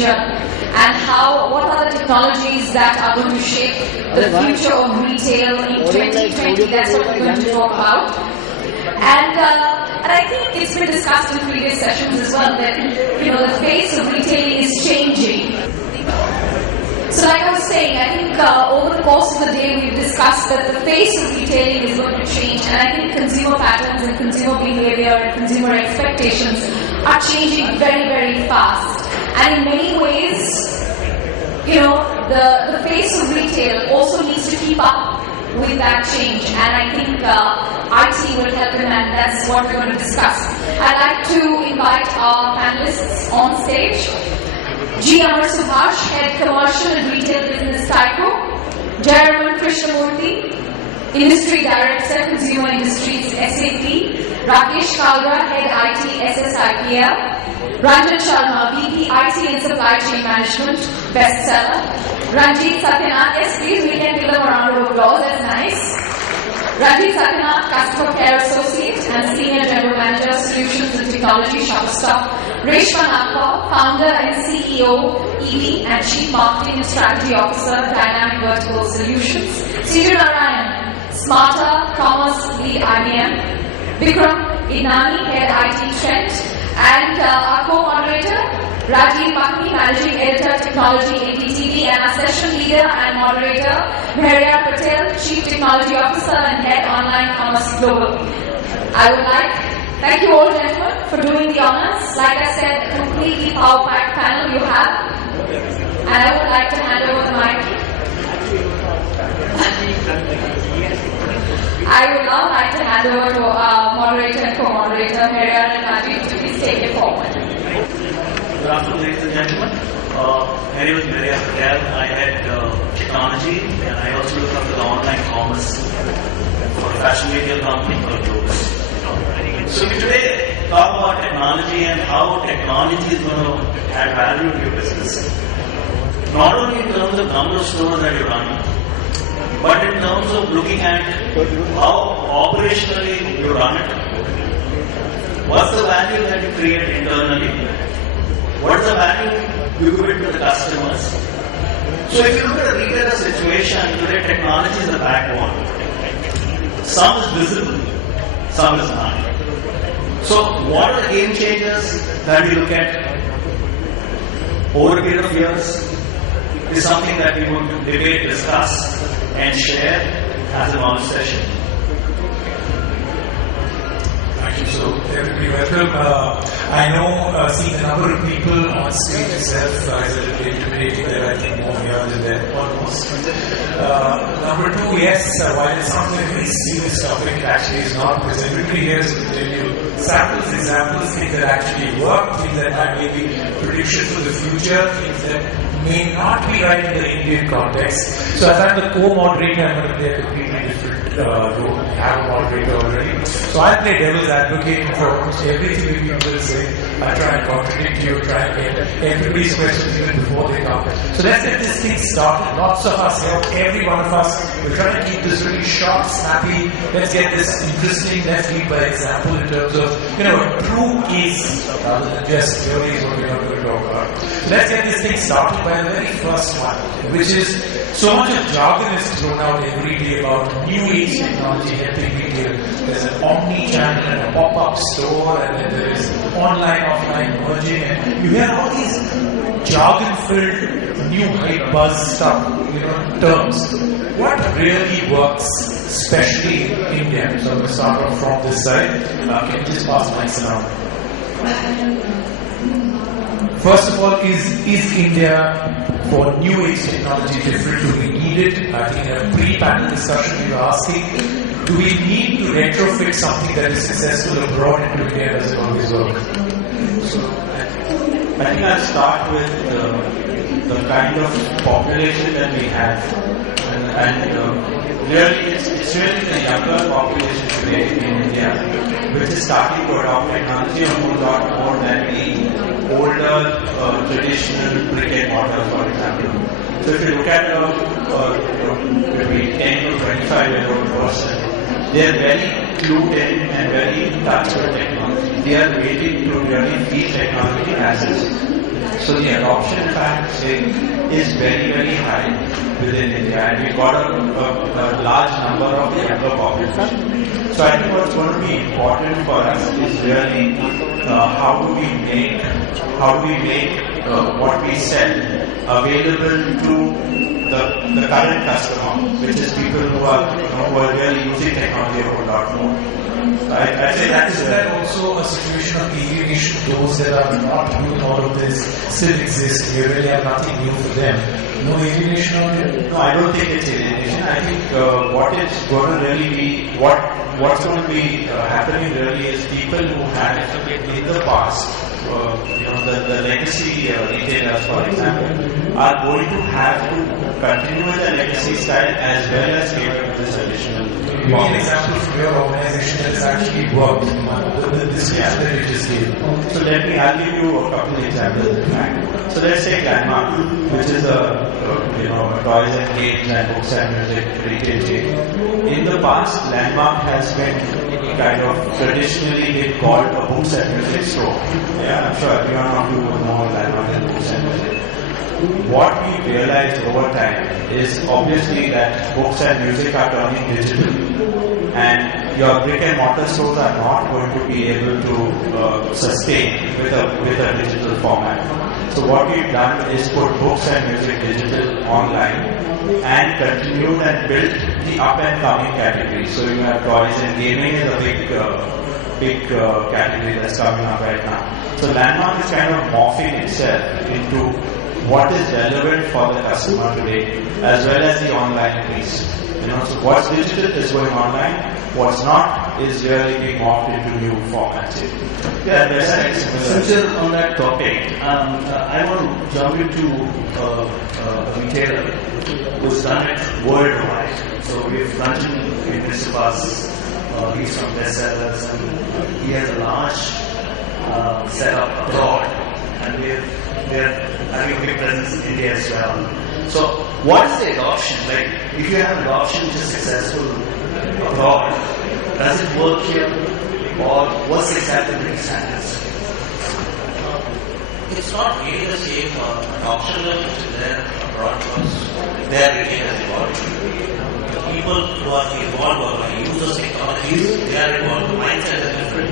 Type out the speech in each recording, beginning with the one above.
region, and what are the technologies that are going to shape the future of retail in 2020. That's what we're going to talk about. And I think it's been discussed in previous sessions as well that the face of retailing is changing. So like I was saying, I think over the course of the day we've discussed that the face of retailing is going to change, and I think consumer patterns and consumer behavior and consumer expectations are changing very, very fast. And in many ways, the face of retail also needs to keep up with that change, and I think IT will help them, and that's what we're going to discuss. I'd like to invite our panelists on stage. G. Amar Subhash, Head Commercial and Retail Business Tyco. Jayaraman Krishnamurthy, Industry Director, Consumer Industries, SAP. Rakesh Kalra, Head IT, SSIPL. Ranjan Sharma, VP IT and Supply Chain Management, Bestseller. Ranjit Satyanath, yes please, we can give them a round of applause, that's nice. Ranjit Satyanath, Customer Care Associate and Senior General Manager, Solutions and Technology, Shopstop. Reshma Nagpal, Founder and CEO, EV and Chief Marketing and Strategy Officer, Dynamic Vertical Solutions. Siju Narayan, Smarter Commerce Lead IBM. Vikram Idnani, Head IT Trend. And our co-moderator, Rajiv Makni, Managing Editor, Technology, APTV, and our session leader and moderator, Bharia Patel, Chief Technology Officer and Head Online Commerce Global. Thank you all gentlemen for doing the honors. Like I said, a completely power-packed panel you have. And I would like to hand over the mic. I would now like to hand over to our moderator and co-moderator, Bharia and Rajiv, to please take it forward. Good afternoon, ladies and gentlemen. My name is Bharia Patel. I head technology, and I also look after the online commerce for a fashion retail company called Globus. So we today talk about technology and how technology is going to add value to your business. Not only in terms of number of stores that you run, but in terms of looking at how operationally you run it. What's the value that you create internally? What's the value you give it to the customers? So if you look at a retailer situation, today technology is the backbone. Some is visible, some is not. So what are the game changers that we look at over a period of years is something that we want to debate, discuss and share as a launch session. Thank you. So everybody welcome. I know seeing the number of people on stage itself is a little intimidating. There are I think more here than there almost. Number two, yes, while it's not a very serious topic, it actually is not, because everybody here is going to tell you samples, examples, things that actually work, things that might maybe predictions for the future, things that may not be right in the Indian context. So as I'm the co-moderator, I'm going to play a completely different role. I have a moderator already. So I play devil's advocate for almost everything you people say. I try and contradict you, try and get everybody's questions even before they come. So let's get this thing started. Lots of us here, every one of us, we're trying to keep this really short, snappy. Let's get this interesting. Let's lead by example in terms of, a true case rather than just theories what we're not going to talk about. So let's get this thing started by the very first one, which is so much of jargon is thrown out every day about new age technology helping retail. There's an omni-channel and a pop-up store, and then there is online, offline merging, and you hear all these jargon-filled new hype buzz stuff, terms. What really works, especially in India? So I'm going to start off from this side. Can you just pass the mics around? First of all, is India for new age technology different? Do we need it? I think in a pre-panel discussion we were asking, do we need to retrofit something that is successful abroad into India? Does it always work? So, I think I'll start with the kind of population that we have. And really, it's really the younger population today in India, which is starting to adopt technology a whole lot more than the older traditional brick-and-mortar, for example. So if you look at between 10 to 25-year-old person, they are very clued in and very in touch with technology. They are waiting to really feel technology as is. So the adoption, in fact, is very, very high within India, and we've got a large number of the younger population. So I think what's going to be important for us is really how do we make what we sell available to the current customer, which is people who are really using technology a whole lot more. I'd say that's is there also a situation of alienation? Those that are not doing all of this still exist. We really have nothing new for them. No alienation on it? No, I don't think it's alienation. I think what is going to really be what's going to be happening really is people who had in the past, the legacy retailers, for example, are going to have to continue with the legacy style as well as cater to this additional. Give me an example from your organization that's actually worked. The description that you just gave. So I'll give you a couple of examples in fact. So let's take Landmark, which is a toys and games and books and music retail chain. In the past, Landmark has been kind of traditionally been called a books and music store. Yeah, I'm sure everyone of you would know Landmark and books and music. What we realized over time is obviously that books and music are turning digital, and your brick and mortar stores are not going to be able to sustain with a digital format. So what we've done is put books and music digital online and continued and built the up and coming categories. So you have toys and gaming is a big category that's coming up right now. So Landmark is kind of morphing itself into what is relevant for the customer today, as well as the online piece. So what's digital is going online, what's not is really being morphed into new formats. Yeah, since you're on that topic, I want to jump into a retailer who's done it worldwide. So we've Ranjan in Mr. he's from bestsellers, and he has a large setup abroad, and they're having a big presence in India as well. So what is the adoption? Like, if you have adoption which is successful abroad, does it work here? Or what's exactly the standards? It's not really the same adoption level which is there abroad because they are retailers involved. The people who are involved or users technologies, they are involved. The mindset is different.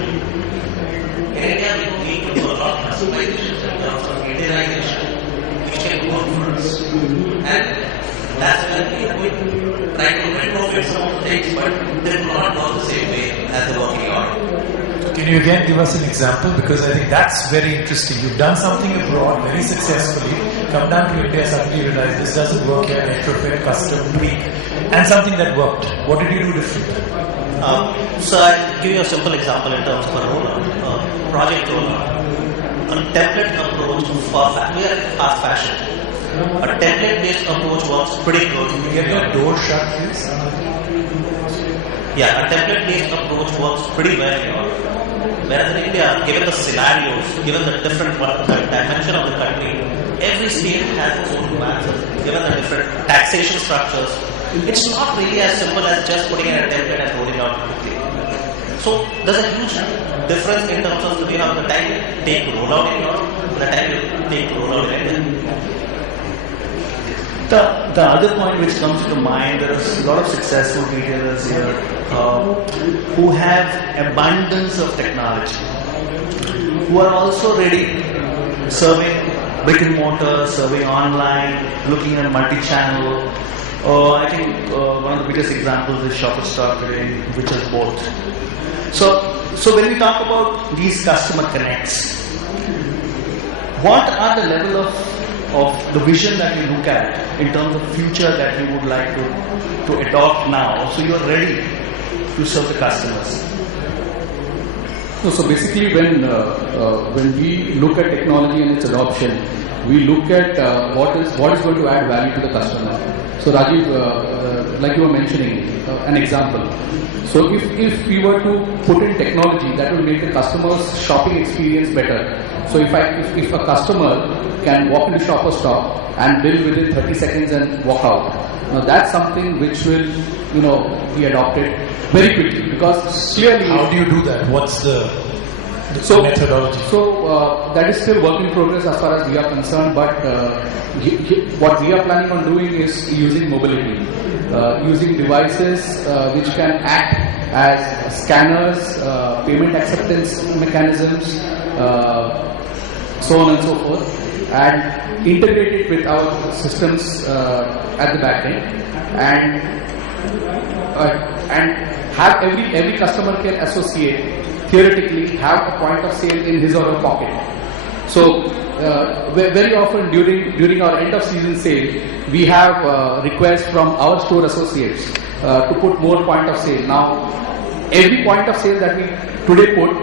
In India, we need to do a lot of customizations in terms of utilization, which can work for us. And that's when we try to retrofit some of the things, but they will not work the same way as the working order. Can you again give us an example? Because I think that's very interesting. You've done something abroad very successfully, come down to India, suddenly realize this doesn't work here, retrofit, custom, tweak, and something that worked. What did you do differently? So I'll give you a simple example in terms of a rollout, project rollout. A template approach for we are fast fashion. A template-based approach works pretty good. Can you get your door shut, please? Yeah, a template-based approach works pretty well here. Whereas in India, given the scenarios, given the different dimension of the country, every state has its own nuances. Given the different taxation structures, it's not really as simple as just putting in a template and rolling out quickly. So there's a huge difference in terms of the time you take to roll out in Europe and the time you take to roll out in India. The other point which comes to mind, there's a lot of successful retailers here who have abundance of technology, who are also ready, serving brick and mortar, serving online, looking at multi-channel. I think one of the biggest examples is Shopperstock today, which is both. So when we talk about these customer connects, what are the level of the vision that you look at in terms of future that you would like to adopt now, so you are ready to serve the customers? No, so basically when we look at technology and its adoption, we look at what is going to add value to the customer. So Rajiv, like you were mentioning, an example. So if we were to put in technology that will make the customer's shopping experience better. So if a customer can walk into Shopper Stop and bill within 30 seconds and walk out, now that's something which will be adopted very quickly, because clearly. How do you do that? What's the the methodology? So that is still work in progress as far as we are concerned, but what we are planning on doing is using mobility, using devices which can act as scanners, payment acceptance mechanisms, so on and so forth, and integrate it with our systems at the back end, and have every customer can associate, theoretically have a point of sale in his or her pocket. So very often during our end of season sale, we have requests from our store associates to put more point of sale. Now every point of sale that we today put,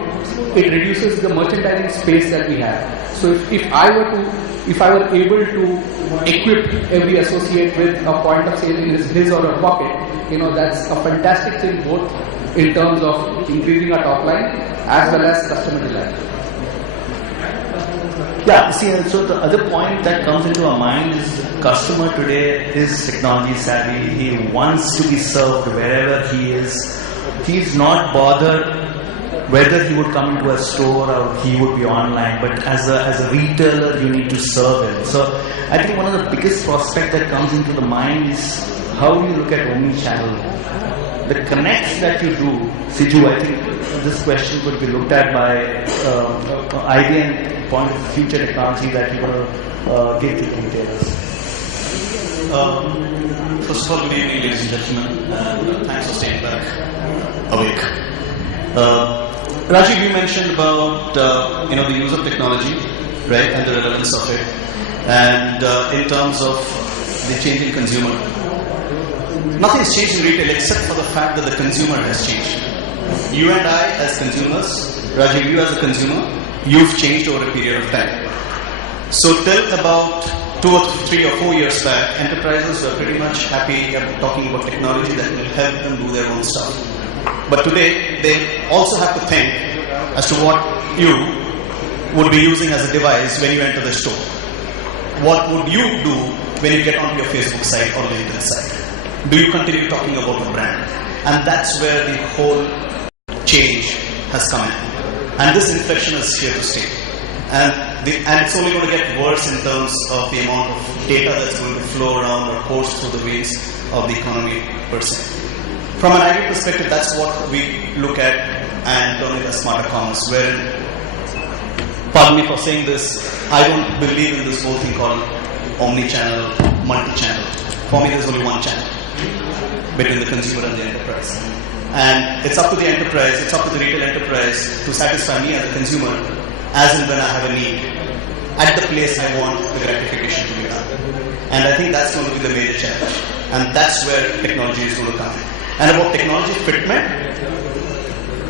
it reduces the merchandising space that we have. So if I were able to equip every associate with a point of sale in his or her pocket, that's a fantastic thing, both in terms of increasing our top line as well as customer delight. Yeah, see, so the other point that comes into our mind is customer today is technology savvy. He wants to be served wherever he is. He's not bothered whether he would come into a store or he would be online, but as a retailer, you need to serve him. So I think one of the biggest prospect that comes into the mind is how you look at omni-channel. The connects that you do, Siju, I think this question could be looked at by idea and point of future technology that you're going to give to retailers. First of all, good evening, ladies and gentlemen, and thanks for staying back awake. Rajiv, you mentioned about the use of technology, right, and the relevance of it, and in terms of the changing consumer. Nothing has changed in retail except for the fact that the consumer has changed. You and I as consumers, Rajiv, you as a consumer, you've changed over a period of time. So till about 2 or 3 or 4 years back, enterprises were pretty much happy talking about technology that will help them do their own stuff. But today, they also have to think as to what you would be using as a device when you enter the store. What would you do when you get onto your Facebook site or LinkedIn site? Do you continue talking about the brand? And that's where the whole change has come in. And this inflection is here to stay. And it's only going to get worse in terms of the amount of data that's going to flow around or course through the veins of the economy per se. From an IT perspective, that's what we look at and term it as smarter commerce, wherein, pardon me for saying this, I don't believe in this whole thing called omni-channel, multi-channel. For me, there's only one channel between the consumer and the enterprise. And it's up to the enterprise, it's up to the retail enterprise to satisfy me as a consumer as and when I have a need at the place I want the gratification to be done. And I think that's going to be the major challenge. And that's where technology is going to come in. And about technology fitment,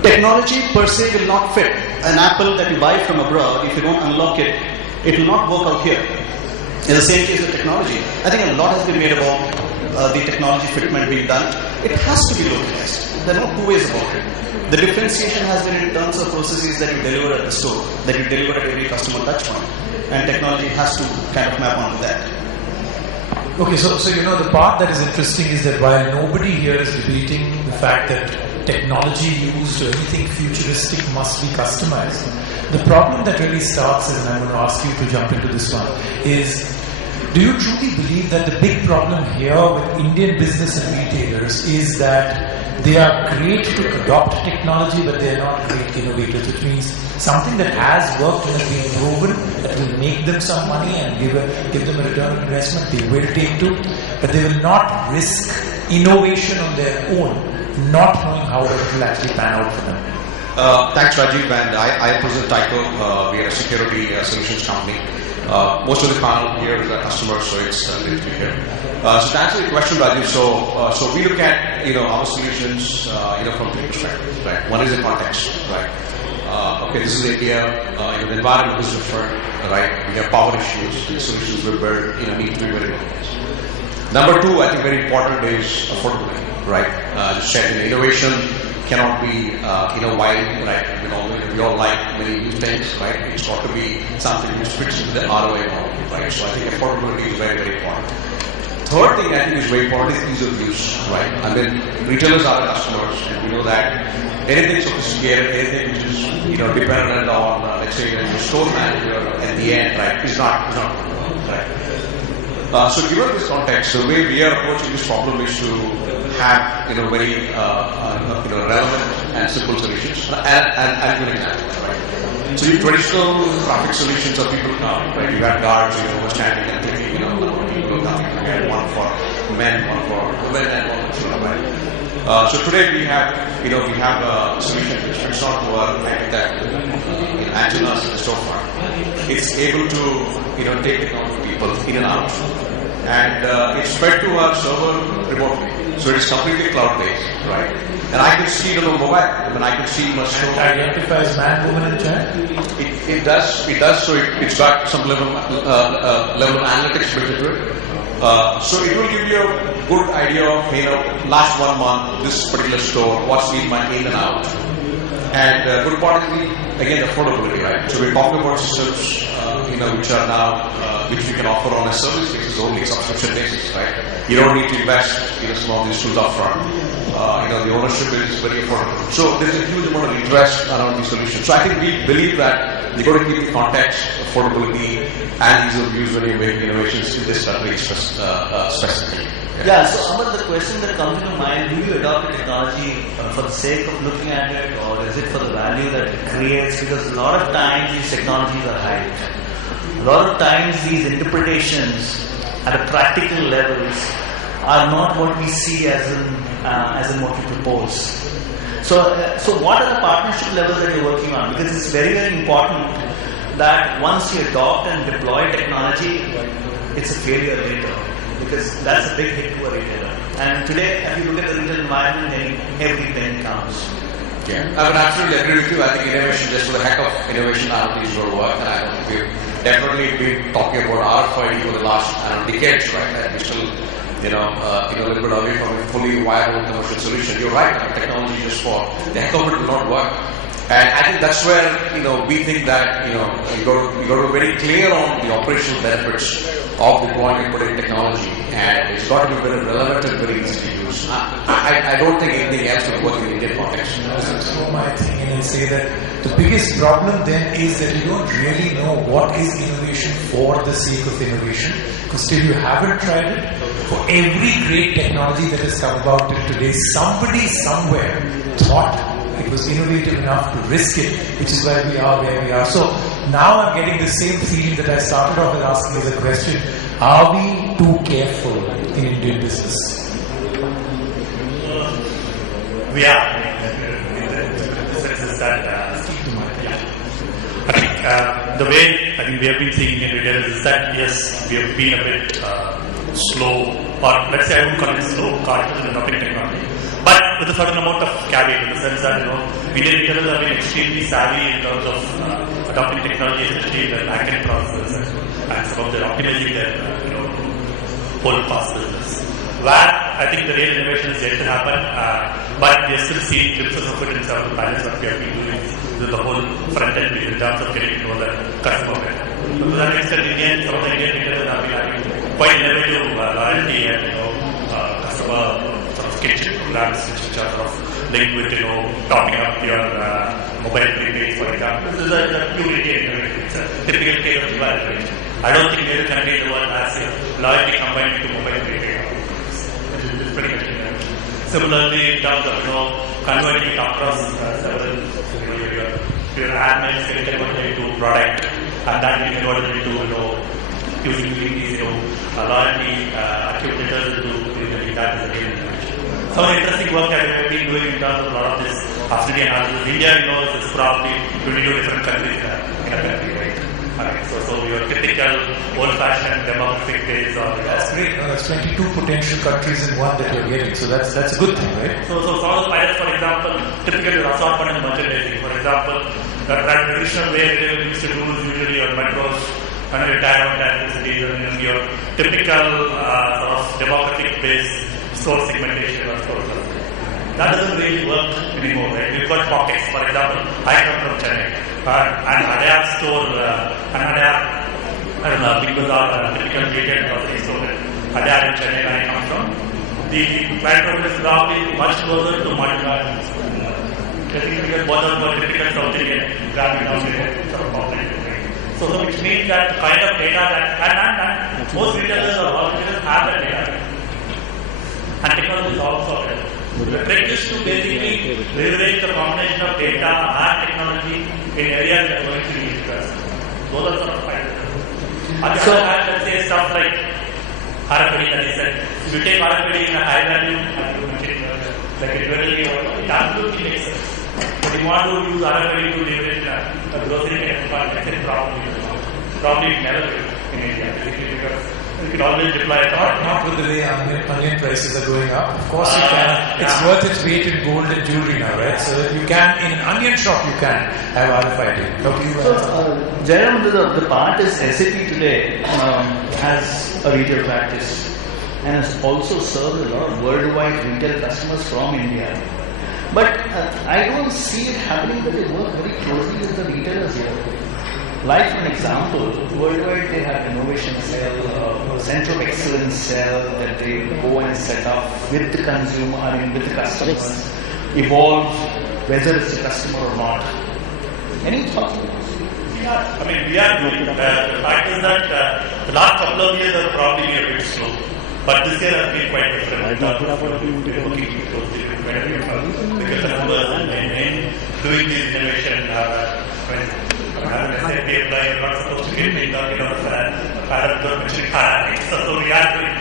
technology per se will not fit. An apple that you buy from abroad, if you don't unlock it, it will not work out here. In the same case with technology, I think a lot has been made about the technology fitment being done. It has to be localized. There are no two ways about it. The differentiation has been in terms of processes that you deliver at the store, that you deliver at every customer touchpoint. And technology has to kind of map onto that. Okay, so the part that is interesting is that while nobody here is debating the fact that technology used or anything futuristic must be customized, the problem that really starts, and I'm going to ask you to jump into this one, is do you truly believe that the big problem here with Indian business and retailers is that they are great to adopt technology, but they are not great innovators, which means something that has worked and has been proven that will make them some money and give them a return on investment, they will take to, but they will not risk innovation on their own, not knowing how it will actually pan out for them. Thanks, Rajiv, and I represent Tyco. We are a security solutions company. Most of the panel here is our customers, so it's great to be here. So to answer your question, Rajiv, so we look at our solutions from three perspectives. Right, one is the context. Right, okay, this is India. The environment is different. Right, we have power issues. The solutions we build need to be very localized. Number two, I think very important is affordability. Right, just checking innovation cannot be wild, right? We all like many new things, right? It's got to be something which fits with the ROI model, right? So I think affordability is very, very important. Third thing I think is very important is ease of use, right? I mean, retailers are the customers, and we know that anything sophisticated, anything which is dependent on let's say your store manager at the end, right, is not right. So given this context, the way we are approaching this problem is to have very relevant and simple solutions. And I'll give an example, right? So your traditional traffic solutions are people come, right? You have guards, who are standing and thinking, people coming. We have one for men, one for women, and one for children, right? So today we have a solution which fits onto our that antennas in the storefront. It's able to take the count of people in and out, and it's spread to our server remotely. So it is completely cloud-based, right? And I can see it on the mobile. I mean, I can see my store. It identifies man, woman, and child. It does. So it's got some level of analytics built into it. So it will give you a good idea of, last 1 month, this particular store, what's been my in and out. And good part is, again, affordability, right? So we're talking about systems, which are now, which we can offer on a service basis only, subscription basis, right? You don't need to invest, some of these tools upfront. The ownership is very affordable. So there's a huge amount of interest around these solutions. So I think we believe that you've got to keep the context, affordability, and ease of use when you're making innovations in this very specifically. Yeah, so Amar, the question that comes to mind, do you adopt a technology for the sake of looking at it, or is it for the value that it creates? Because a lot of times these technologies are hyped. A lot of times these interpretations at a practical levels are not what we see as in what you propose. So what are the partnership levels that you're working on? Because it's very, very important that once you adopt and deploy technology, it's a failure later. Because that's a big hit to a retailer. And today, if you look at the retail environment, every penny counts. Yeah, I would absolutely agree with you. I think innovation, just for the heck of innovation, I don't think it's going to work. And I don't think we've definitely been talking about RFID for the last decades, right? And we still, a little bit away from a fully viable commercial solution. You're right. Technology just for the heck of it will not work. And I think that's where we think that you got to be very clear on the operational benefits of deploying and putting technology, and it's got to be very relevant and very easy to use. I don't think anything else will work in the Indian context. So my thing and say that the biggest problem then is that you don't really know what is innovation for the sake of innovation, because till you haven't tried it. For every great technology that has come about till today, somebody somewhere thought it was innovative enough to risk it, which is why we are where we are. So now I'm getting the same feeling that I started off with asking as a question: are we too careful in Indian business? We are. The sense is that I think the way I think we have been seeing Indian retailers is that yes, we have been a bit slow, or let's say I wouldn't call it slow, cautious in adopting technology. But with a certain amount of caveat, in the sense that Indian retailers have been extremely savvy in terms of adopting technology, especially the back-end processes and some of their optimizing their whole cost business. Where I think the real innovation is yet to happen, but we are still seeing glimpses of it in some of the pilots that we have been doing with the whole front end in terms of getting to know the customer better. So to that extent, some of the Indian retailers have been having quite innovative loyalty and customer sort of kitchen programs which are sort of linked with topping up your mobile prepaid, for example. This is a pure retail innovation. It's a typical case of evaluation. I don't think there is country in the world has loyalty combined into mobile prepaid. It's pretty much innovation. Similarly, in terms of converting it across several your ad mails can convert into product, and that can convert into using these loyalty accumulators into that as a real innovation. Some of the interesting work that we have been doing in terms of a lot of this affinity analysis. India, is probably 22 different countries in a country, right? So your typical old-fashioned demographic base of that's great. That's 22 potential countries in one that you're getting. So that's a good thing, right? So some of the pilots, for example, typically assortment and merchandising. For example, the traditional way they used to do is usually on metros and retirement cities and your typical sort of demographic-based store segmentation or store cluster. That doesn't really work anymore, right? We've got pockets. For example, I come from Chennai, and Adyar store, and Adyar, I don't know, because our typical retail grocery store Adyar in Chennai where I come from. The client profile is probably much closer to modular. I think because both of them are typical South Indian, grabbing down sort of population. So which means that the kind of data that, and most retailers or all retailers have that data. And technology is also available. The trick is to basically leverage the combination of data and technology in areas that are going to be interested. Those are sort of five. On the other hand, let's say stuff like RFID that I said. If you take RFID in a high value, like a jewelry or it absolutely makes sense. But if you want to use RFID to leverage a grocery department, it's probably never in India. Because you can always deploy it. Not with the way onion prices are going up. Of course you can. It's worth its weight in gold and jewelry now, right? So you can, in an onion shop, you can have RFID. Jairam, the part is SAP today has a retail practice and has also served a lot of worldwide retail customers from India. But I don't see it happening that they work very closely with the retailers here. Like for an example, worldwide they have innovation cell, center of excellence cell that they go and set up with the consumer, with the customers, evolve whether it's a customer or not. Any thoughts? Yeah, I mean, we are doing that. The fact is that the last couple of years have probably been a bit slow. But this year has been quite different. Because the numbers and doing this innovation, they're not supposed to get me so we are doing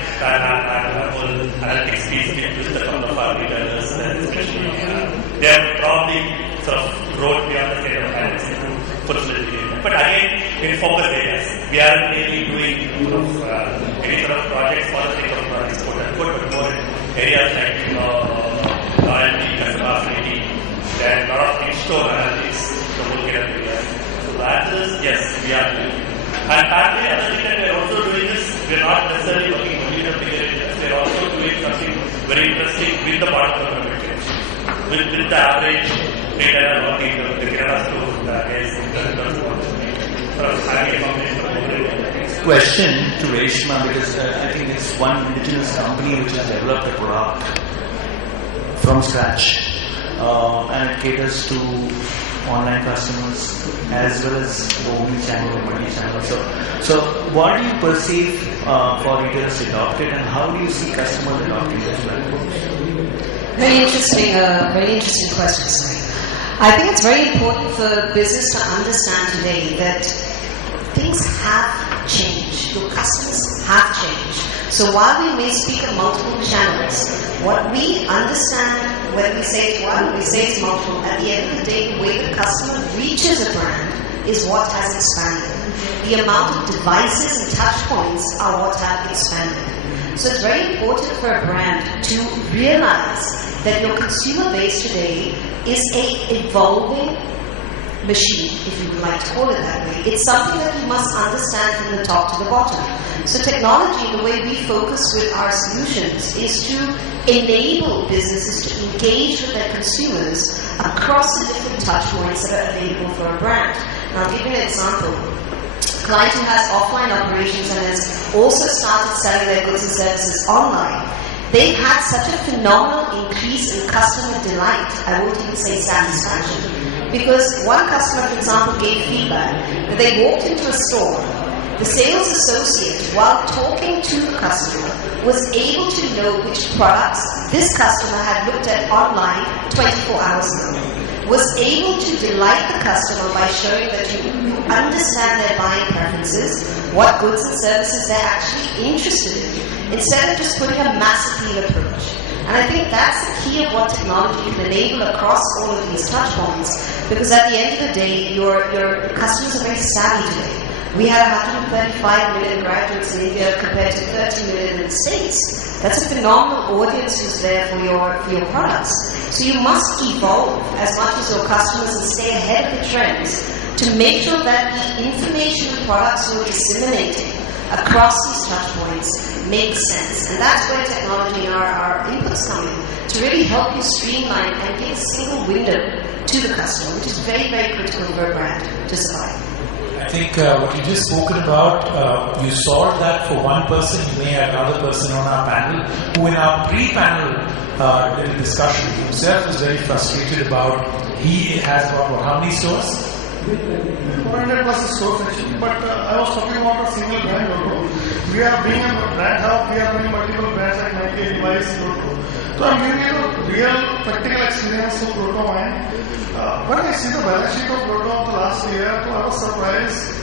whole analytics piece with a couple of our retailers, especially they have probably sort of growth beyond the state of analytics into full-fledged. But again, in focus areas, we aren't really doing any sort of projects for the sake of export and import, but more in areas like loyalty, customer affinity, and a lot of in-store analytics, the whole kind of areas. So the answer is yes, we are doing. And partly, other thing that we are also doing is we are not necessarily working only with the bigger areas. We are also doing something very interesting with the bottom of the market, with the average retailer working the Kirana store, Question to Reshma, because I think it's one indigenous company which has developed a product from scratch and it caters to online customers as well as omni-channel or multi-channel. So what do you perceive for retailers to adopt it and how do you see customers adopting it as well? Very interesting question, sorry. I think it's very important for business to understand today that things have changed. Your customers have changed. So while we may speak of multiple channels, what we understand when we say it's one, we say it's multiple. At the end of the day, the way the customer reaches a brand is what has expanded. The amount of devices and touch points are what have expanded. So it's very important for a brand to realize that your consumer base today is a evolving machine, if you would like to call it that way. It's something that you must understand from the top to the bottom. So technology, the way we focus with our solutions, is to enable businesses to engage with their consumers across the different touch points that are available for a brand. And I'll give you an example. A client who has offline operations and has also started selling their goods and services online, they've had such a phenomenal increase in customer delight, I won't even say satisfaction, because one customer, for example, gave feedback that they walked into a store, the sales associate, while talking to the customer, was able to know which products this customer had looked at online 24 hours ago, was able to delight the customer by showing that you understand their buying preferences, what goods and services they're actually interested in, instead of just putting a mass appeal approach. And I think that's the key of what technology can enable across all of these touch points, because at the end of the day, your customers are very savvy today. We have 135 million graduates in India compared to 30 million in the States. That's a phenomenal audience who's there for your products. So you must evolve as much as your customers and stay ahead of the trends to make sure that the information and products you're disseminating across these touch points makes sense. And that's where technology and our inputs come in, to really help you streamline and give a single window to the customer, which is very, very critical for a brand to survive. I think what you just spoken about, you solved that for one person. You may have another person on our panel who, in our pre-panel little discussion, himself was very frustrated about. He has about how many stores? 400 plus stores actually, but I was talking about a single brand logo. We are being a brand hub, we are doing multiple brands like Nike, Levi's, logo. So I'm giving you a real practical experience of Proto Mine. When I see the balance sheet of Proto of the last year, I was surprised.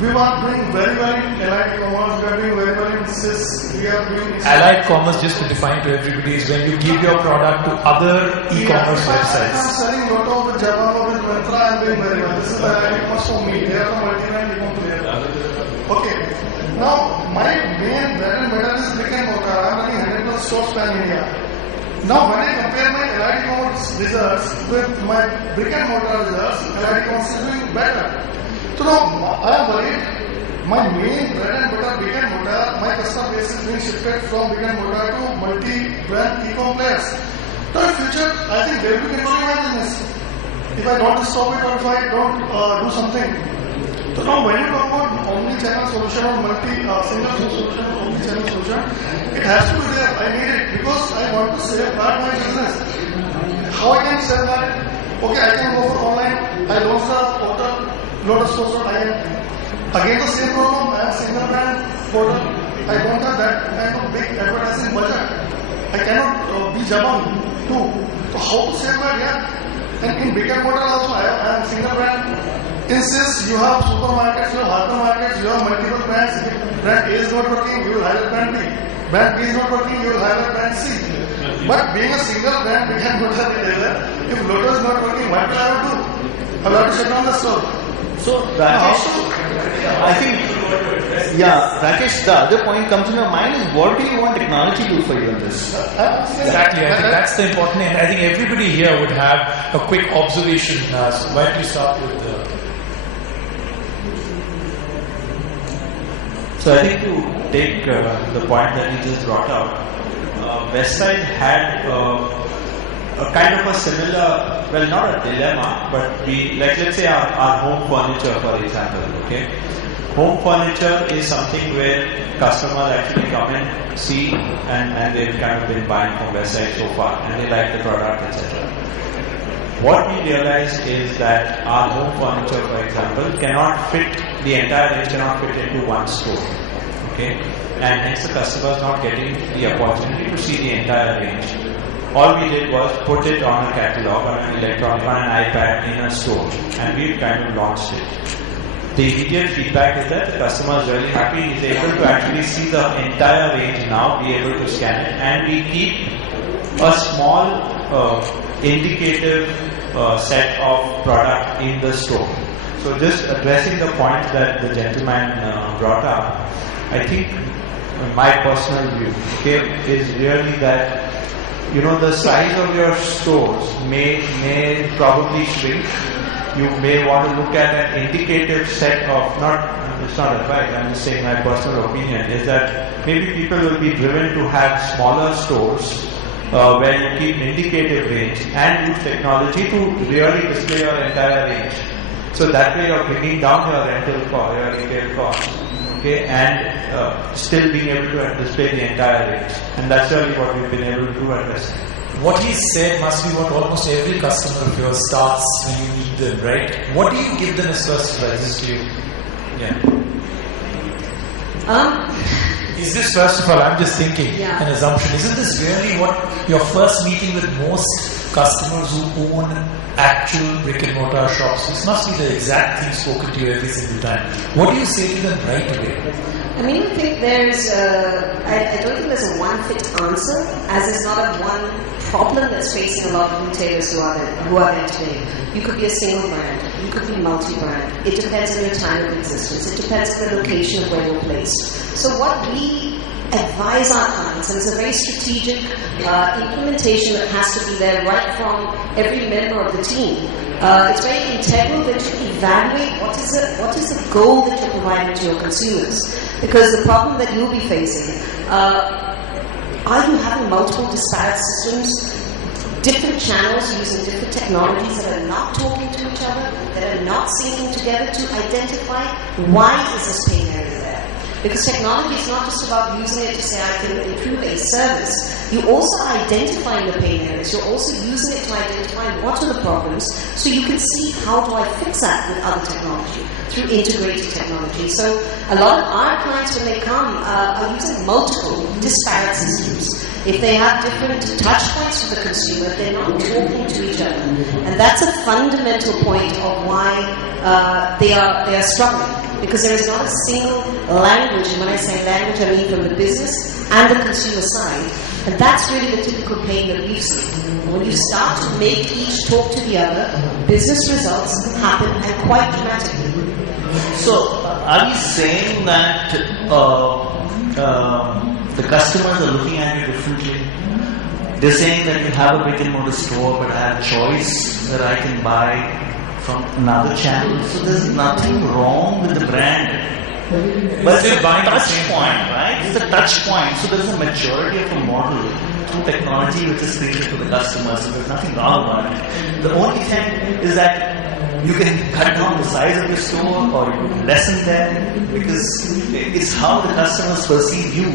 We were doing very well in Allied Commerce, we are doing very well in SIS, we are doing... Allied Commerce, just to define to everybody, is when you give your product to other e-commerce websites. I'm selling Proto with Java, with Mantra, I'm doing very well. This is Allied Commerce for me. They are the multi-brand e-commerce player. Okay. Now, my main bread and butter is brick and mortar. I'm running 100 plus stores pan India. Now, when I compare my Allied Commerce results with my brick and mortar results, Allied Commerce is doing better. So now, I am worried. My main bread and butter, brick and mortar, my customer base is being shifted from brick and mortar to multi-brand e-com players. So in future, I think they will be controlling my business. If I don't stop it or if I don't do something. So now when you talk about omni-channel solution or single solution or omni-channel solution, it has to be there. I need it because I want to safeguard my business. How I can safeguard it? Okay, I can go for online. I launch the portal, lotusstores.in. Again the same problem, I have single brand portal. I don't have that kind of big advertising budget. I cannot be Jabang too. So how to safeguard? Yeah. And in big and mortar also, I have single brand. Instance, you have supermarkets, you have hypermarkets, you have multiple brands. If brand A is not working, you will hire brand B. Brand B is not working, you will hire brand C. But being a single brand, big and mortar retailer, if Lotus is not working, what will I have to do? I will have to shut down the store. So, Rakesh, I think, Rakesh, the other point comes in your mind is what do you want technology to do for you in this? Exactly, I think that's the important thing. I think everybody here would have a quick observation. So why don't you start with So I think to take the point that you just brought out, Westside had a kind of a similar, well, not a dilemma, but let's say our home furniture, for example, okay? Home furniture is something where customers actually come and see and they've kind of been buying from Westside so far and they like the product, etc. What we realized is that our home furniture, for example, the entire range cannot fit into one store. Okay? And hence the customer is not getting the opportunity to see the entire range. All we did was put it on a catalog, on an electronic, on an iPad in a store, and we kind of launched it. The immediate feedback is that the customer is really happy. He's able to actually see the entire range now, be able to scan it, and we keep a small indicative set of product in the store. So just addressing the point that the gentleman brought up, I think my personal view is really that the size of your stores may probably shrink. You may want to look at an indicative set of, it's not advice, I'm just saying my personal opinion, is that maybe people will be driven to have smaller stores where you keep indicative range and use technology to really display your entire range. So that way you're bringing down your rental cost, your retail cost, okay, and still being able to display the entire range. And that's really what we've been able to do at this. what he said must be what almost every customer of yours starts when you meet them, right? What do you give them as first advice? This is to you. Is this, first of all, I'm just thinking, an assumption, isn't this really what your first meeting with most customers who own actual brick and mortar shops? This must be the exact thing spoken to you every single time. What do you say to them right away? I mean, I think there's I don't think there's a one-fit answer, as there's not a one problem that's facing a lot of retailers who are there today. You could be a single brand, you could be multi-brand. It depends on your time of existence. It depends on the location of where you're placed. So what we advise our clients, and it's a very strategic implementation that has to be there right from every member of the team. It's very integral that you evaluate what is the goal that you're providing to your consumers. Because the problem that you'll be facing, are you having multiple disparate systems? different channels using different technologies that are not talking to each other, that are not syncing together to identify why is this pain area there. Because technology is not just about using it to say I can improve a service. You're also identifying the pain areas. You're also using it to identify what are the problems so you can see how do I fix that with other technology, through integrated technology. So a lot of our clients, when they come, are using multiple disparate systems. If they have different touch points with the consumer, they're not talking to each other. And that's a fundamental point of why they are struggling. Because there is not a single language, and when I say language, I mean from the business and the consumer side. And that's really the typical pain that we've seen. When you start to make each talk to the other, business results happen, and quite dramatically. So, are you saying that the customers are looking at you differently? They're saying that you have a brick and mortar store, but I have choice that I can buy from another channel. So there's nothing wrong with the brand. But it's a touch point, right? It's a touch point. So there's a maturity of a model through technology which is created to the customers. So there's nothing wrong about it. The only thing is that you can cut down the size of your store or you can lessen them, because it's how the customers perceive you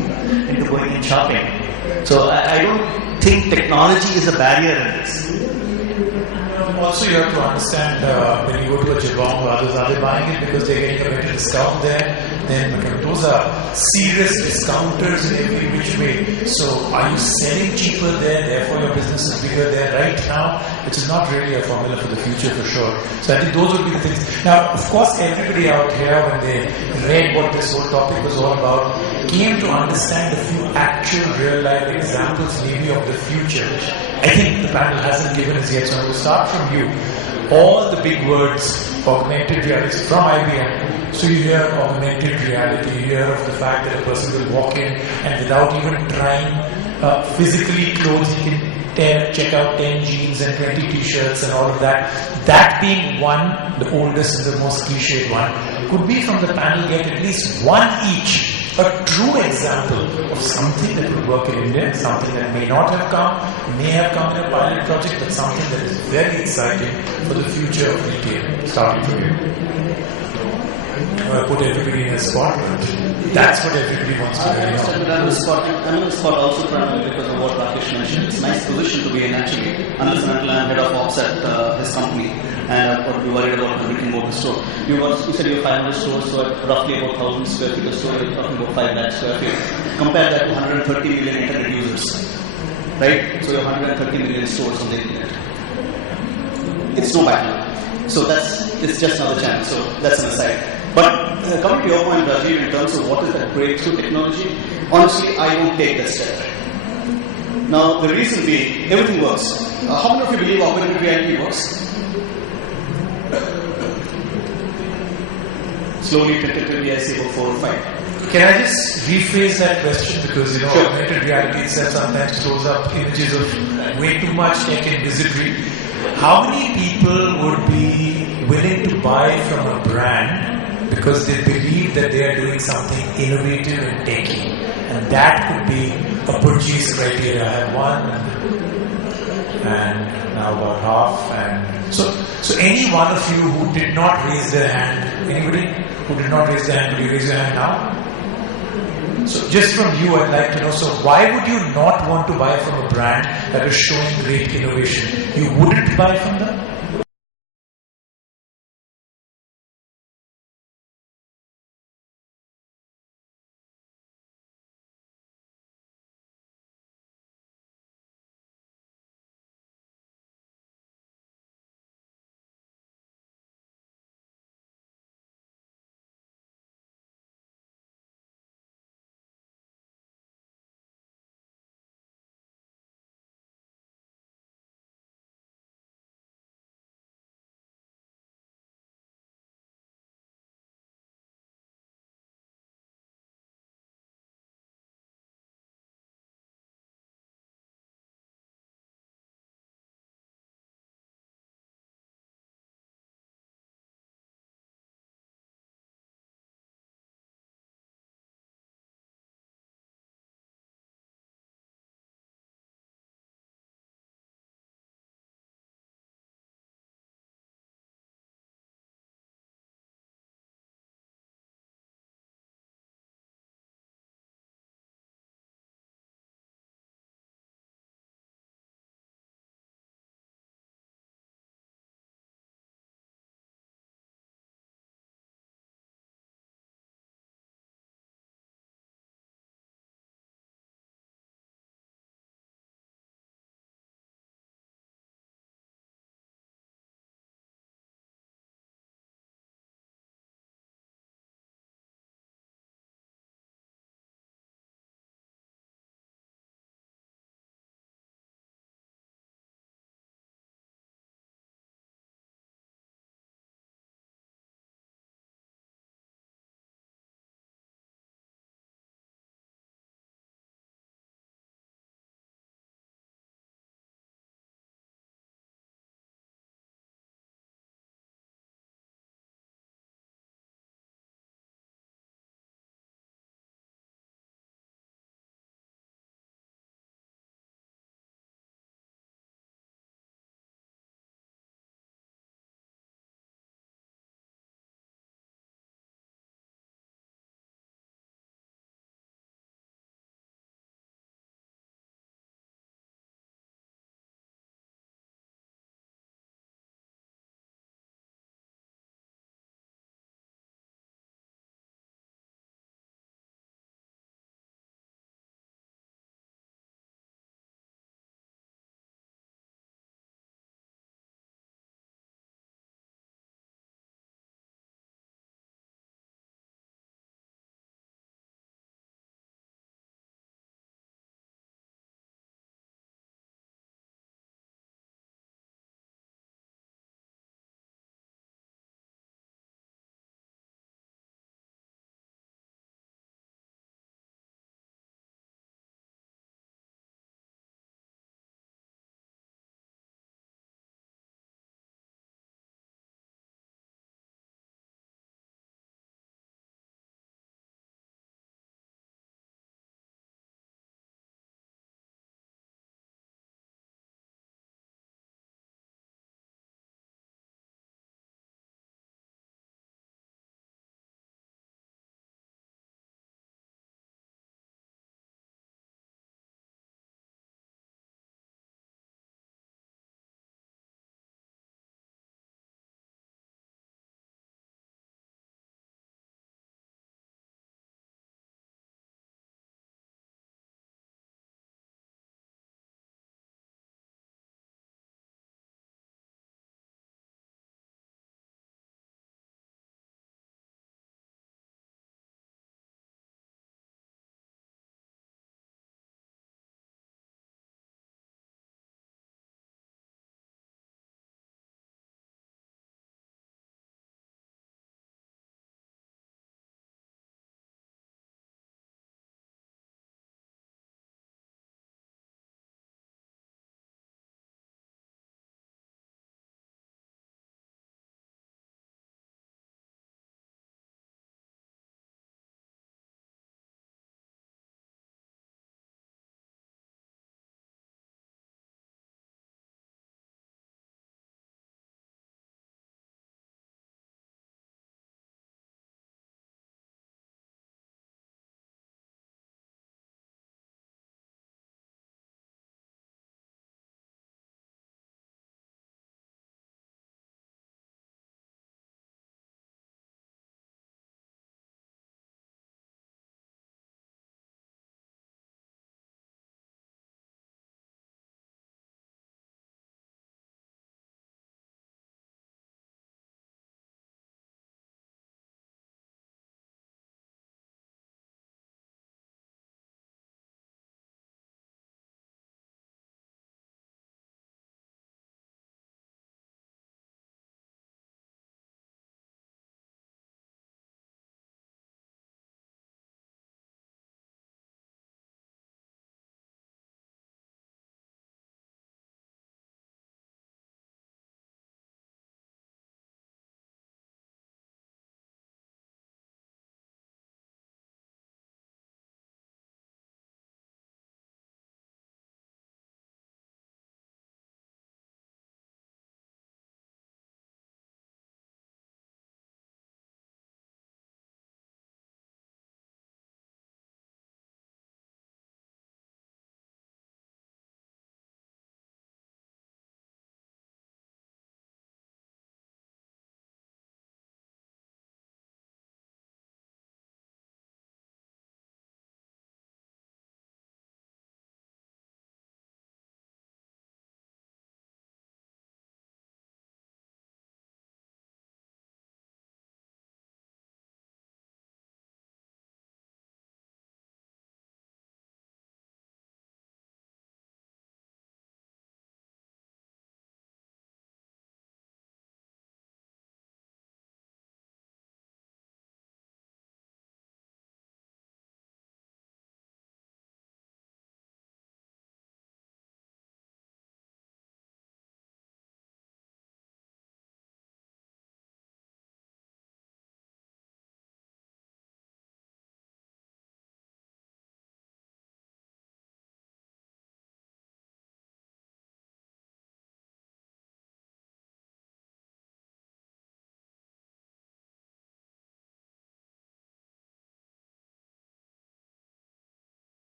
into going and shopping. So I don't think technology is a barrier in this. Also, you have to understand when you go to a Jabong or others, are they buying it because they're getting a better discount there? Then those are serious discounters in every which way. So, are you selling cheaper there? Therefore, your business is bigger there right now, which is not really a formula for the future for sure. So, I think those would be the things. Now, of course, everybody out here, when they read what this whole topic was all about, came to understand a few actual real life examples maybe of the future, which I think the panel hasn't given us yet. So, I'm going to start from you. All the big words, augmented reality, from IBM. So you hear augmented reality, you hear of the fact that a person will walk in and without even trying physically clothes, he can check out 10 jeans and 20 t-shirts and all of that. That being one, the oldest and the most cliched one, could we from the panel get at least one each? A true example of something that will work in India, something that may not have come, may have come in a pilot project, but something that is very exciting for the future of retail. Starting from you. Put everybody in a spot, but that's what everybody wants to know. I'm in the spot also primarily because of what Rakesh mentioned. It's a nice position to be in actually, unless and until I'm head of ops at his company and I've got to be worried about the brick and mortar store. You said you have 500 stores, so at roughly about 1,000 square feet of store, you're talking about 5 lakh square feet. Compare that to 130 million internet users, right? So you have 130 million stores on the internet. It's no bad. So it's just another channel. So that's an aside. But coming to your point, Rajiv, in terms of what is that breakthrough technology, honestly, I won't take that step. Now, the reason being, everything works. How many of you believe augmented reality works? Slowly, tentatively, I say about 4 or 5. Can I just rephrase that question? Because, sure. Augmented reality itself sometimes throws up images of way too much tech and wizardry. How many people would be willing to buy from a brand because they believe that they are doing something innovative and techy? And that could be a purchase criteria. I have one, and now about half. And so any one of you who did not raise their hand, anybody who did not raise their hand, could you raise your hand now? So just from you, I'd like to know, so why would you not want to buy from a brand that is showing great innovation? You wouldn't buy from them?